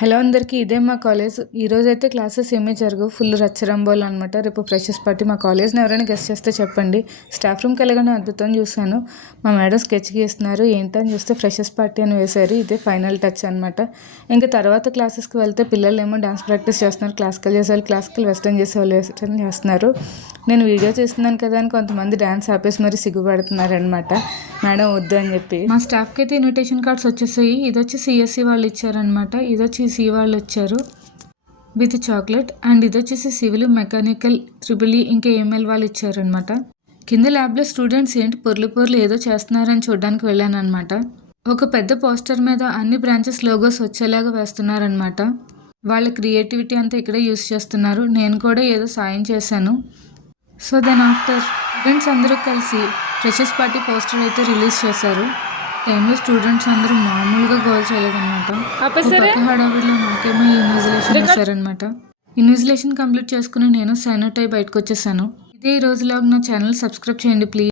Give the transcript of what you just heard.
Hello అందరికీ, ఇదే మా కాలేజ్. ఈరోజైతే క్లాసెస్ ఏమీ జరగవు, ఫుల్ రచ్చరంబోలు అనమాట. రేపు ఫ్రెషర్స్ పార్టీ. మా కాలేజ్ని ఎవరైనా గెస్ట్ చేస్తే చెప్పండి. స్టాఫ్ రూమ్కి వెళ్ళగానే అద్భుతం చూశాను. మా మేడం స్కెచ్ గీస్తున్నారు. ఏంటని చూస్తే ఫ్రెషర్స్ పార్టీ అని వేశారు. ఇదే ఫైనల్ టచ్ అనమాట. ఇంకా తర్వాత క్లాసెస్కి వెళ్తే పిల్లలు ఏమో డాన్స్ ప్రాక్టీస్ చేస్తున్నారు. క్లాసికల్ చేసేవాళ్ళు క్లాసికల్, వెస్టర్న్ చేసేవాళ్ళు వెస్టర్న్ చేస్తున్నారు. నేను వీడియో చేస్తున్నాను కదా అని కొంతమంది డ్యాన్స్ ఆపేసి మరి సిగ్గుపడుతున్నారు అనమాట. మేడం వద్దు అని చెప్పి. మా స్టాఫ్కి అయితే ఇన్విటేషన్ కార్డ్స్ వచ్చేసాయి. ఇది వచ్చి సిఎస్సి వాళ్ళు ఇచ్చారనమాట. ఇది వచ్చి సి వాళ్ళు వచ్చారు విత్ చాక్లెట్. అండ్ ఇది వచ్చేసి సివిల్, మెకానికల్, త్రిబుల్ ఇంకా ఏఎంఎల్ వాళ్ళు ఇచ్చారనమాట. కింద ల్యాబ్లో స్టూడెంట్స్ ఏంటి పొర్లు ఏదో చేస్తున్నారని చూడడానికి వెళ్ళాను అనమాట. ఒక పెద్ద పోస్టర్ మీద అన్ని బ్రాంచెస్ లోగోస్ వచ్చేలాగా వేస్తున్నారనమాట. వాళ్ళ క్రియేటివిటీ అంతా ఇక్కడే యూస్ చేస్తున్నారు. నేను కూడా ఏదో సాయం చేశాను. సో దెన్ ఆఫ్టర్ స్టూడెంట్స్ అందరూ కలిసి ఫ్రెషర్స్ పార్టీ పోస్టర్ అయితే రిలీజ్ చేశారు. టైంలో స్టూడెంట్స్ అందరూ మామూలుగా గోల్ చేయలేదన్నమాట. హడావిడిలో నాకేమో ఇన్విజిలేషన్ చేశారనమాట. ఇన్విజిలేషన్ కంప్లీట్ చేసుకుని నేను సైన్ అవుట్ అయ్యి బయటకు వచ్చేసాను. ఇదే ఈ రోజు లాగా నా ఛానల్ సబ్స్క్రైబ్ చేయండి ప్లీజ్.